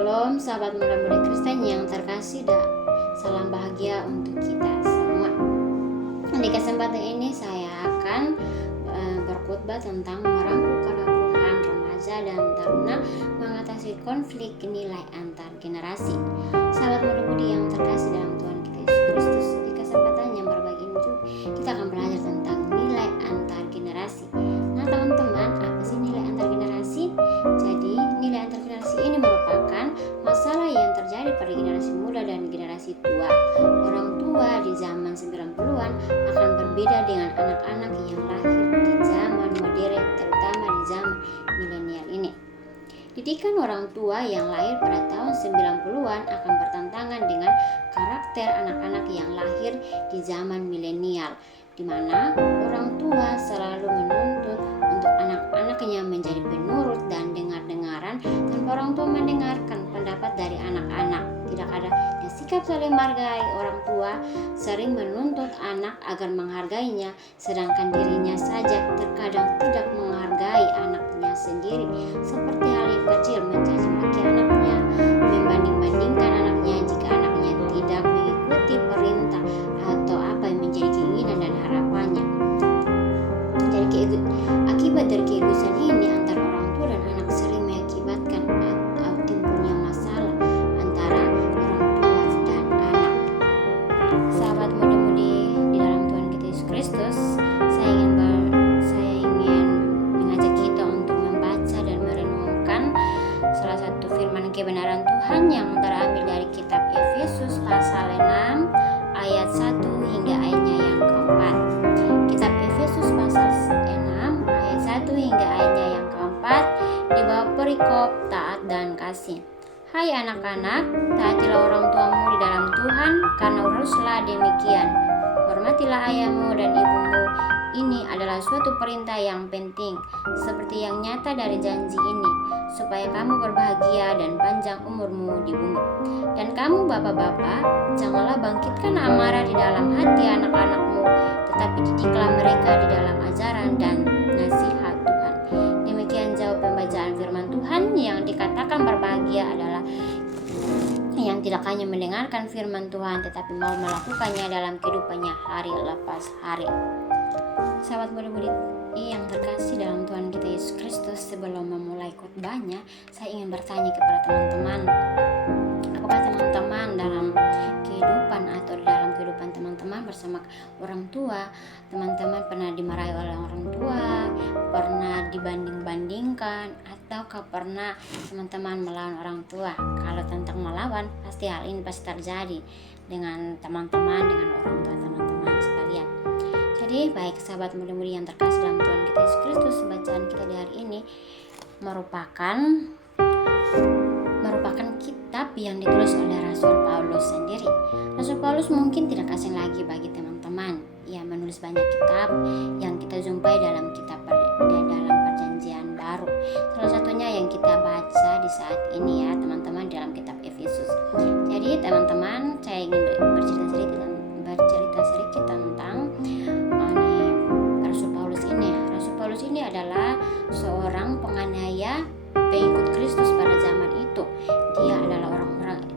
Shalom sahabat muda-mudi Kristen yang terkasih dan salam bahagia untuk kita semua. Di kesempatan ini saya akan berkhotbah tentang merangkul kerukunan remaja dan taruna mengatasi konflik nilai antar generasi. Sahabat muda-mudi yang terkasih dalam Tuhan kita Yesus Kristus, di kesempatan yang berbagi ini juga kita akan belajar tentang nilai antar generasi. Nah teman-teman, apa sih nilai antar generasi? Jadi nilai antar generasi ini merupakan masalah yang terjadi pada generasi muda dan generasi tua. Orang tua di zaman 90-an akan berbeda dengan anak-anak yang lahir di zaman modern, terutama di zaman milenial ini. Didikan orang tua yang lahir pada tahun 90-an akan bertentangan dengan karakter anak-anak yang lahir di zaman milenial, di mana orang tua selalu menuntut untuk anak-anaknya menjadi penurut dan dengar-dengaran tanpa orang tua mendengarkan pendapat dari anak-anak. Tidak ada sikap saling menghargai. Orang tua sering menuntut anak agar menghargainya, sedangkan dirinya saja terkadang tidak menghargai anaknya sendiri. Seperti hal yang kecil mencaci maki anaknya, membanding-bandingkan anaknya jika anaknya tidak mengikuti perintah atau apa yang menjadi keinginan dan harapannya. Jadi akibat dari keegoisan ini antara orang tua dan anak sering mengakibatkan atau timbulnya masalah antara orang tua dan anak. Sahabat muda-mudi di dalam Tuhan kita Yesus Kristus, saya ingin mengajak kita untuk membaca dan merenungkan salah satu firman kebenaran Tuhan yang terambil dari kitab Efesus pasal 6 ayat 1 hingga ayatnya yang keempat. Kitab Efesus pasal 6 ayat 1 hingga ayatnya yang keempat di bawah perikop taat dan kasih. Hai anak-anak, taatilah orang tuamu di dalam Tuhan, karena haruslah demikian. Hormatilah ayahmu dan ibumu. Ini adalah suatu perintah yang penting, seperti yang nyata dari janji ini, supaya kamu berbahagia dan panjang umurmu di bumi. Dan kamu bapak-bapak, janganlah bangkitkan amarah di dalam hati anak-anakmu, tetapi didiklah mereka di dalam ajaran dan nasihat Tuhan. Demikian jauh pembacaan firman Tuhan. Yang dikatakan berbahagia adalah yang tidak hanya mendengarkan firman Tuhan, tetapi mau melakukannya dalam kehidupannya hari lepas hari. Sahabat muda-mudi yang terkasih dalam Tuhan kita Yesus Kristus, sebelum memulai khotbahnya, saya ingin bertanya kepada teman-teman, apakah teman-teman dalam kehidupan atau dalam kehidupan teman-teman bersama orang tua, teman-teman pernah dimarahi oleh orang tua, pernah dibanding-bandingkan, ataukah pernah teman-teman melawan orang tua? Kalau tentang melawan, pasti hal ini pasti terjadi dengan teman-teman, dengan orang tua teman-teman sekalian. Jadi baik sahabat muda-mudi yang terkasih dalam Tuhan kita Yesus Kristus, bacaan kita di hari ini merupakan kitab yang ditulis oleh Rasul Paulus sendiri. Rasul Paulus mungkin tidak asing lagi bagi teman-teman. Ia menulis banyak kitab yang kita jumpai dalam dalam perjanjian baru. Salah satunya yang kita baca di saat ini ya teman-teman, dalam kitab Efesus. Jadi teman-teman, saya ingin bercerita sedikit tentang Rasul Paulus ini. Rasul Paulus ini adalah seorang penganiaya pengikut Kristus pada zaman itu. Dia adalah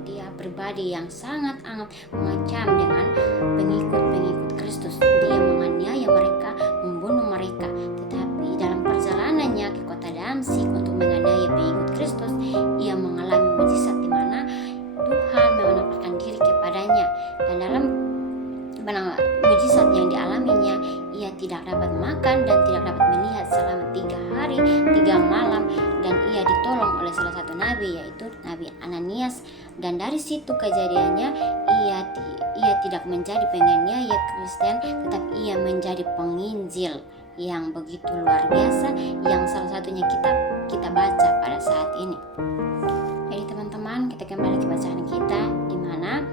dia pribadi yang sangat mengecam dengan pengikut Kristus. Dia menganiaya mereka, membunuh mereka. Tetapi dalam perjalanannya ke kota Damsyik untuk menganiaya pengikut Kristus, ia mengalami mujizat di mana Tuhan menampakkan diri kepadanya. Dan dalam mujizat yang dialaminya, ia tidak dapat makan dan tidak dapat melihat selama 3 hari 3 malam, dan ia ditolong oleh salah satu nabi, yaitu Nabi Ananias. Dan dari situ kejadiannya, ia tidak menjadi penganiaya Kristen, tetapi ia menjadi penginjil yang begitu luar biasa, yang salah satunya kita baca pada saat ini. Jadi teman-teman, kita kembali ke bacaan kita, di mana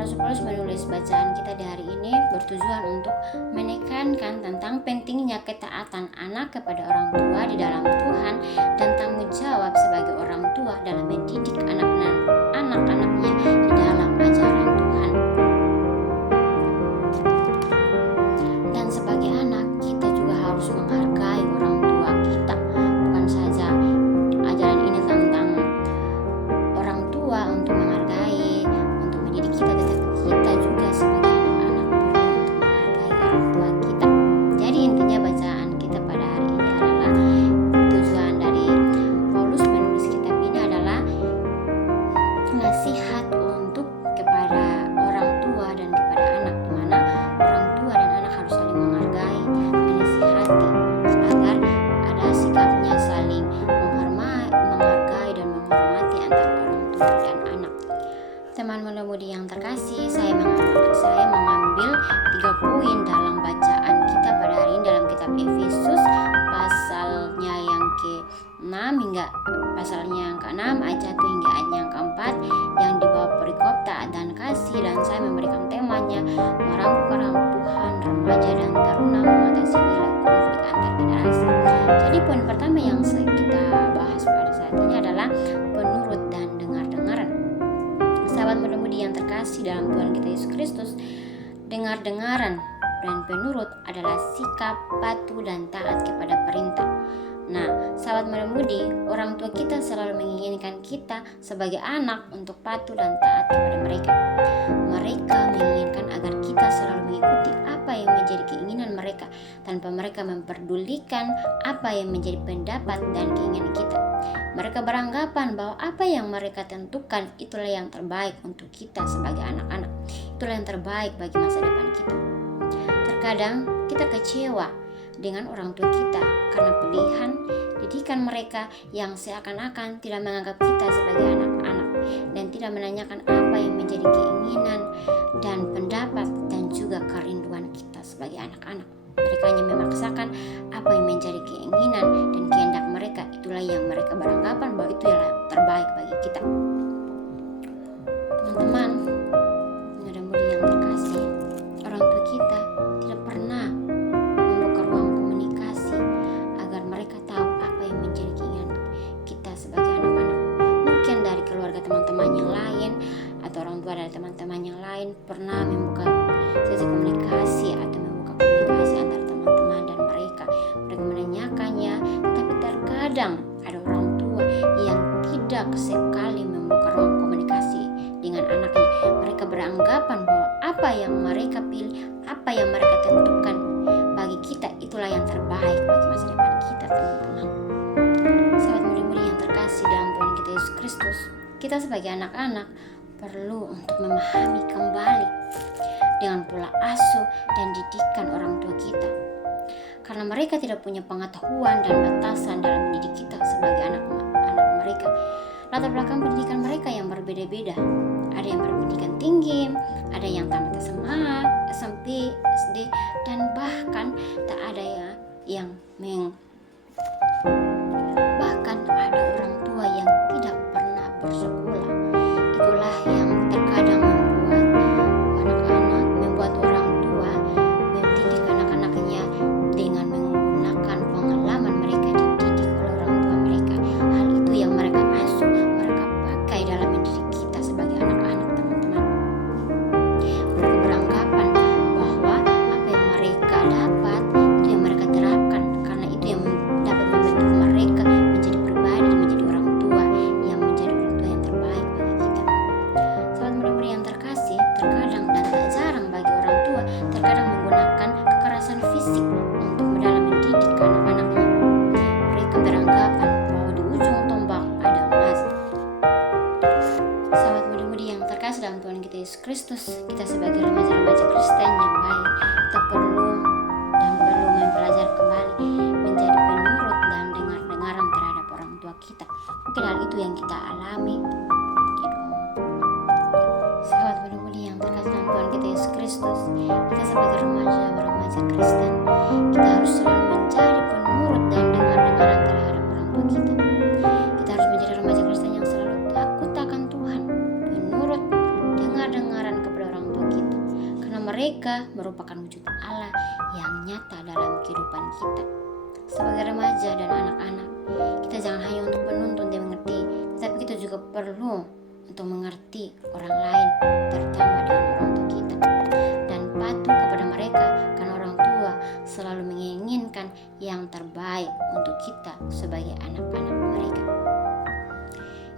Rasul Paulus menulis bacaan kita di hari ini bertujuan untuk menekankan tentang pentingnya ketaatan anak kepada orang tua di dalam Tuhan dan tanggung jawab sebagai orang tua dalam mendidik anak-anaknya di dalam ajaran Tuhan. Dan sebagai anak, kita juga harus menghargai orang tua kita. Bukan saja ajaran ini tentang orang dan anak. Teman muda-mudi yang terkasih, saya mengambil 3 poin dalam bacaan kita pada hari ini dalam kitab Efesus pasalnya yang ke-6 hingga pasalnya yang ke-6 ayat 1 hingga ayat yang ke-4 yang dibawa perikop taat dan kasih, dan saya memberikan temanya merangkul karang Tuhan, remaja dan taruna mengatasi nilai konflik antar generasi. Jadi poin pertama yang kita bahas pada saat ini adalah penurut dan dengar-dengaran. Sahabat muda-mudi yang terkasih dalam Tuhan kita Yesus Kristus, dengar-dengaran dan penurut adalah sikap patuh dan taat kepada perintah. Nah, sahabat muda-mudi, orang tua kita selalu menginginkan kita sebagai anak untuk patuh dan taat kepada mereka. Mereka menginginkan agar kita selalu mengikuti apa yang menjadi keinginan mereka tanpa mereka memperdulikan apa yang menjadi pendapat dan keinginan kita. Mereka beranggapan bahwa apa yang mereka tentukan itulah yang terbaik untuk kita sebagai anak-anak. Itulah yang terbaik bagi masa depan kita. Terkadang kita kecewa dengan orang tua kita karena pilihan didikan mereka yang seakan-akan tidak menganggap kita sebagai anak-anak dan tidak menanyakan apa yang menjadi keinginan dan pendapat dan juga kerinduan kita sebagai anak-anak. Mereka hanya memaksakan apa yang menjadi keinginan dan kehendak mereka. Itulah yang mereka beranggapan bahwa itu yang terbaik bagi kita. Teman-teman muda-mudi yang terkasih, orang tua kita tidak pernah membuka ruang komunikasi agar mereka tahu apa yang menjadi keinginan kita sebagai anak-anak. Mungkin dari keluarga teman-teman yang lain atau orang tua dari teman-teman yang lain pernah membuka sesi komunikasi atau membuka komunikasi antara teman-teman dan mereka. Mereka menanyakannya, tetapi terkadang ada orang tua yang tidak sekali membuka ruang komunikasi dengan anaknya. Mereka beranggapan bahwa apa yang mereka pilih, apa yang mereka tentukan bagi kita itulah yang terbaik bagi masa depan kita, teman-teman. Sahabat muda-mudi yang terkasih dalam Tuhan kita Yesus Kristus, kita sebagai anak-anak perlu untuk memahami kembali dengan pola asuh dan didikan orang tua kita, karena mereka tidak punya pengetahuan dan batasan dalam mendidik kita sebagai anak-anak mereka. Latar belakang pendidikan mereka yang berbeda-beda. Ada yang berpendidikan tinggi, ada yang tamat SMA, SMP, SD, dan bahkan tak ada yang bahkan ada orang tua yang tidak pernah bersekolah. Itulah yang terkadang membuat orang tua mendidik anak-anaknya dengan menggunakan pengalaman mereka dididik oleh orang tua mereka. Hal itu yang mereka asuh, mereka pakai dalam mendidik kita sebagai anak-anak, teman-teman. Mereka beranggapan bahwa apa yang mereka dapat itu yang mereka terapkan, karena itu yang dapat membentuk mereka menjadi pribadi dan menjadi orang tua yang menjadi orang tua yang terbaik bagi kita. Sahabat muda-mudi yang terkasih, terkadang dan tak jarang bagi orang tua terkadang menggunakan kekerasan fisik untuk dalam mendidik anak-anaknya. Mereka beranggapan bahwa di ujung tombak ada emas. Sahabat muda-mudi yang terkasih dalam Tuhan kita Yesus Kristus, kita sebagai remaja-remaja Kristen yang baik, kita perlu mempelajari kembali menjadi penurut dan dengar-dengaran terhadap orang tua kita. Mungkin hal itu yang kita alami. Sahabat muda-mudi yang terkasih dalam Tuhan kita Yesus Kristus, kita sebagai remaja Kristen, kita harus selalu menjadi penurut dan dengar-dengaran terhadap orang tua kita. Kita harus menjadi remaja Kristen yang selalu takut akan Tuhan, penurut, dengar-dengaran kepada orang tua kita, karena mereka merupakan wujud Allah yang nyata dalam kehidupan kita. Sebagai remaja dan anak-anak, kita jangan hanya untuk menuntun dan mengerti, tetapi kita juga perlu untuk mengerti orang lain, terutama dengan orang tua kita, dan patuh kepada mereka, karena orang tua selalu menginginkan yang terbaik untuk kita sebagai anak-anak mereka.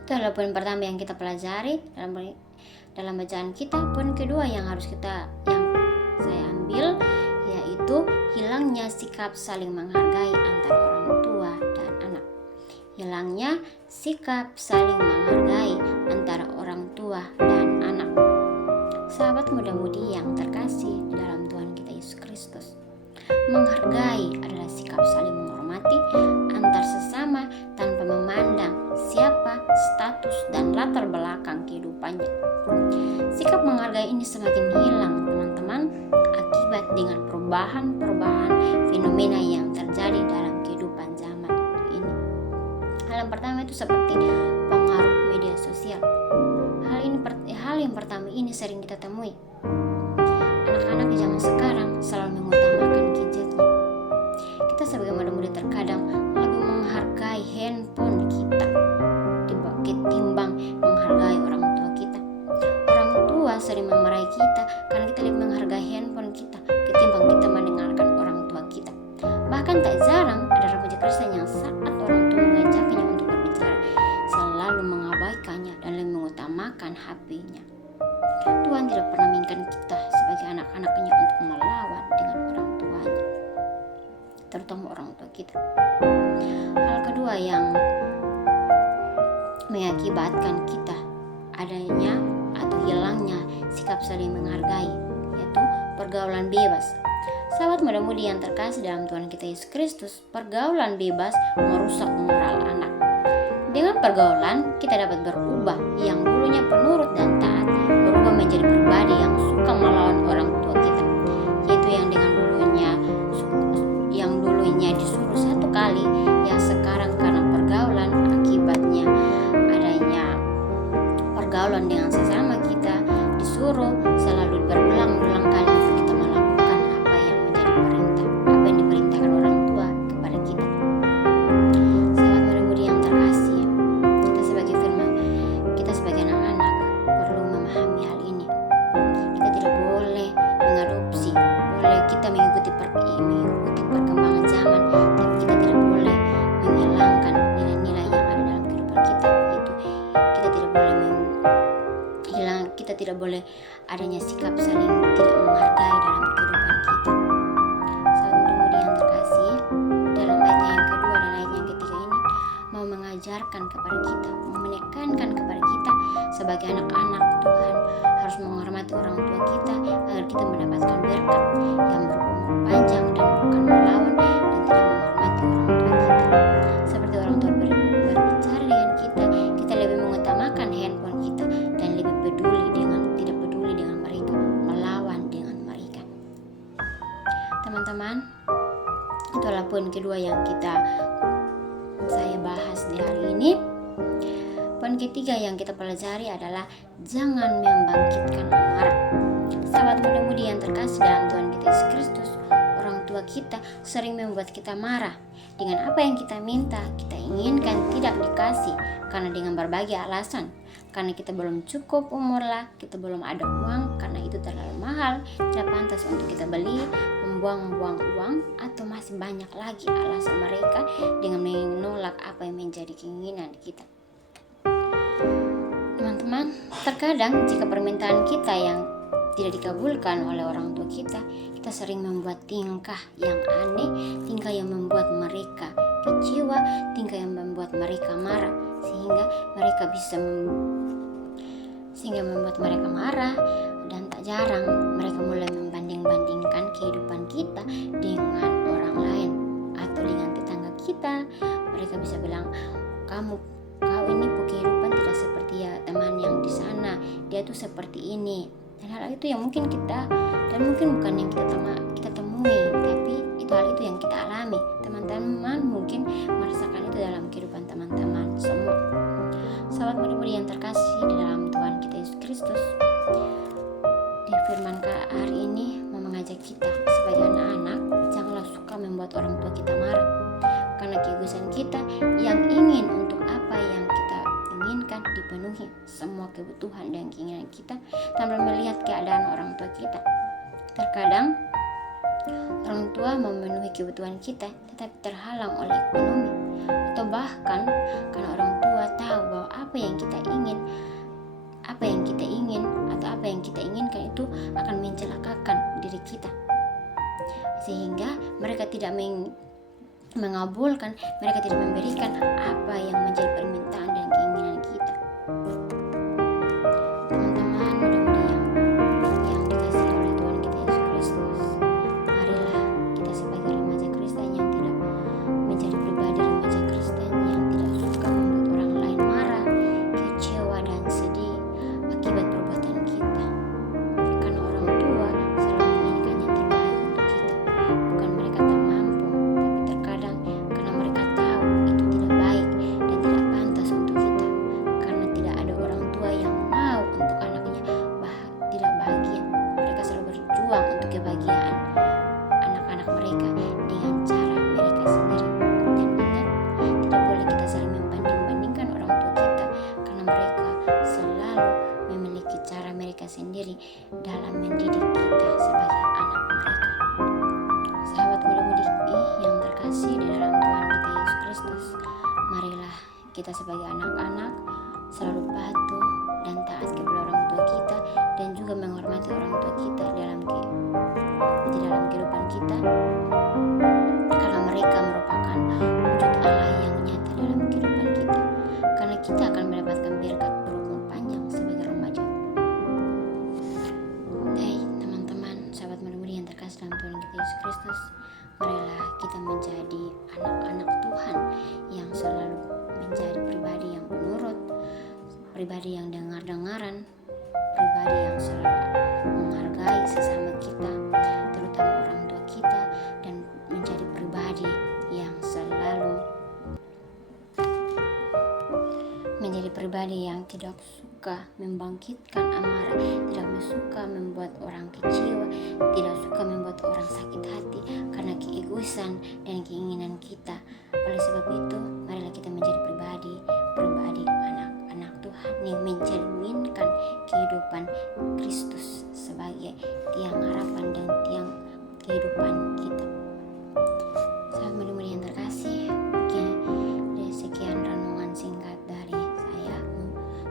Itu adalah poin pertama yang kita pelajari dalam bacaan kita. Poin kedua yang saya ambil yaitu hilangnya sikap saling menghargai antara orang tua dan anak. Hilangnya sikap saling menghargai antara orang tua dan anak. Sahabat muda-mudi yang terkasih di dalam Tuhan kita Yesus Kristus, menghargai adalah sikap saling menghormati antar sesama tanpa memandang siapa, status, dan latar latar belakang kehidupannya. Sikap menghargai ini semakin hilang, teman-teman, akibat dengan perubahan fenomena yang terjadi dalam kehidupan zaman ini. Hal yang pertama itu seperti pengaruh media sosial. Hal yang pertama ini sering kita temui. Anak-anak di zaman sekarang selalu mengutamakan gadgetnya. Kita sebagai muda-mudi terkadang lebih menghargai handphone kita ketimbang menghargai orang tua kita. Orang tua sering memarahi kita karena kita lebih menghargai handphone kita ketimbang kita mendengarkan orang tua kita. Bahkan tak jarang ada remaja Kristen yang saat orang tua mengajaknya untuk berbicara selalu mengabaikannya dan lebih mengutamakan HP-nya. Tuhan tidak pernah menginginkan kita sebagai anak-anaknya untuk melawan dengan orang tuanya, terutama orang tua kita. Hal kedua yang mengakibatkan kita adanya atau hilangnya sikap saling menghargai, yaitu pergaulan bebas. Sahabat muda-mudi yang terkasih dalam Tuhan kita Yesus Kristus, pergaulan bebas merusak moral anak. Dengan pergaulan, kita dapat berubah yang dulunya penurut dan taat, berubah menjadi pribadi yang suka melawan orang tua kita, yaitu yang dulunya disuruh satu kali, yang sekarang karena pergaulan akibatnya adanya pergaulan dengan sesama kita disuruh selalu berulang-ulang kali untuk kita melakukan apa yang menjadi perintah, apa yang diperintahkan orang tua kepada kita. Sahabat muda-mudi yang terkasih, kita sebagai anak-anak perlu memahami hal ini. Kita tidak boleh mengadopsi, boleh kita mengikuti perkembangan zaman, tapi kita tidak boleh menghilangkan nilai-nilai yang ada dalam kehidupan kita. Itu kita tidak boleh adanya sikap saling tidak menghargai dalam kehidupan kita. Sahabat muda-mudi yang terkasih, dalam ayat yang kedua dan ayat yang ketiga ini mau mengajarkan kepada kita, menekankan kepada kita sebagai anak-anak Tuhan harus menghormati orang tua kita agar kita mendapatkan berkat yang berumur panjang dan bukan melawan dan tidak menghormati orang tua kita. Seperti orang tua berbicara dengan kita lebih mengutamakan handphone kita dan lebih tidak peduli dengan mereka, melawan dengan mereka. Teman-teman, itulah poin kedua yang saya bahas di hari ini. Poin ketiga yang kita pelajari adalah jangan membangkitkan amarah. Sahabat muda-mudi yang terkasih dalam Tuhan kita Yesus Kristus, orang tua kita sering membuat kita marah dengan apa yang kita minta, kita inginkan tidak dikasih karena dengan berbagai alasan. Karena kita belum cukup umur lah, kita belum ada uang, karena itu terlalu mahal, tidak pantas untuk kita beli, membuang-buang uang, atau masih banyak lagi alasan mereka dengan menolak apa yang menjadi keinginan kita. Teman-teman, terkadang jika permintaan kita yang tidak dikabulkan oleh orang tua kita sering membuat tingkah yang aneh, tingkah yang membuat mereka kecewa, tingkah yang membuat mereka marah, sehingga membuat mereka marah. Dan tak jarang mereka mulai membanding-bandingkan kehidupan kita dengan orang lain atau dengan tetangga kita. Mereka bisa bilang, kau ini kehidupan tidak seperti ya teman yang di sana, dia tuh seperti ini. Dan hal itu yang mungkin bukan yang kita temui, tapi hal itu yang kita alami. Teman-teman mungkin merasakan itu dalam kehidupan teman-teman semua. Sahabat muda-mudi yang terkasih di dalam Tuhan kita Yesus Kristus, di firman hari ini mau mengajak kita sebagai anak-anak, janganlah suka membuat orang tua kita marah, karena keegoisan kita yang ingin untuk apa yang kita inginkan dipenuhi semua kebutuhan dan keinginan kita tanpa melihat keadaan orang tua kita. Terkadang orang tua memenuhi kebutuhan kita tetapi terhalang oleh ekonomi, atau bahkan karena orang tua tahu bahwa apa yang kita ingin atau apa yang kita inginkan itu akan mencelakakan diri kita, sehingga mereka tidak mengabulkan, mereka tidak memberikan apa yang menjadi permintaan dan keinginan kita. Teman-teman muda-mudi yang dikasihi oleh Tuhan kita Yesus Kristus, marilah kita sebagai remaja Kristen yang tidak menjadi pribadi remaja Kristen yang tidak suka membuat orang lain marah, kecewa dan selalu memiliki cara mereka sendiri dalam mendidik kita sebagai anak mereka. Sahabat muda-mudi yang terkasih di dalam Tuhan kita Yesus Kristus, marilah kita sebagai anak-anak selalu patuh dan taat kepada orang tua kita dan juga menghormati orang tua kita di dalam kehidupan kita, karena mereka merupakan wujud Allah yang nyata dalam kehidupan kita, karena kita akan mendapatkan berkat berumur panjang sebagai remaja. Hai teman-teman, sahabat muda-mudi yang terkasih dalam Tuhan kita Yesus Kristus, marilah kita menjadi anak-anak Tuhan yang selalu menjadi pribadi yang penurut, pribadi yang dengar-dengaran, pribadi yang selalu menghargai sesama kita, terutama orang tua kita, dan menjadi pribadi yang selalu menjadi pribadi yang tidak suka membangkitkan amarah, tidak suka membuat orang kecewa, tidak suka membuat orang sakit hati karena keegoisan dan keinginan kita. Oleh sebab itu, marilah kita menjadi pribadi anak-anak Tuhan yang mencerminkan kehidupan Kristus sebagai tiang harapan dan tiang kehidupan kita. Sahabat muda-mudi yang terkasih, sekian renungan singkat dari saya.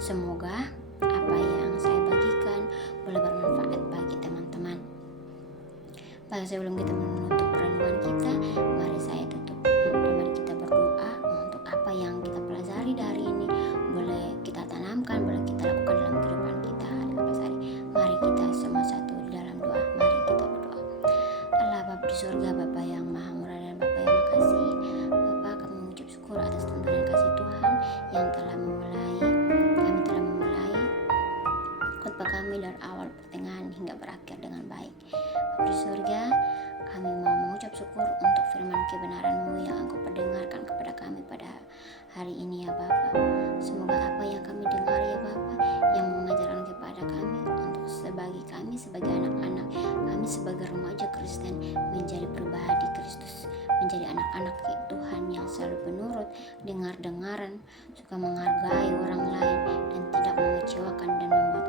Semoga apa yang saya bagikan boleh bermanfaat bagi teman-teman. Baik, sebelum kita menutup renungan kita, mari saya tutup dan mari kita berdoa untuk apa yang kita pelajari dari ini boleh kita tanamkan, boleh kita lakukan dalam kehidupan kita hari-hari. Mari kita semua satu di dalam doa. Mari kita berdoa. Allah Bapa di surga, Bapa yang maha murah dan Bapa yang makasih. Bapa, kami mengucap syukur atas tuntunan kasih Tuhan yang telah memulai khotbah kami dari awal, pertengahan hingga berakhir dengan baik. Bapa di surga, kami mau mengucap syukur untuk firman kebenaran-Mu yang Engkau perdengarkan kepada kami pada hari ini ya Bapa. Semoga apa yang kami dengar ya Bapa, yang mengajarkan kepada kami untuk kami sebagai anak-anak, kami sebagai remaja Kristen menjadi pribadi Kristus, menjadi anak-anak Tuhan yang selalu penurut, dengar-dengaran, suka menghargai orang lain dan tidak mengecewakan dan membuat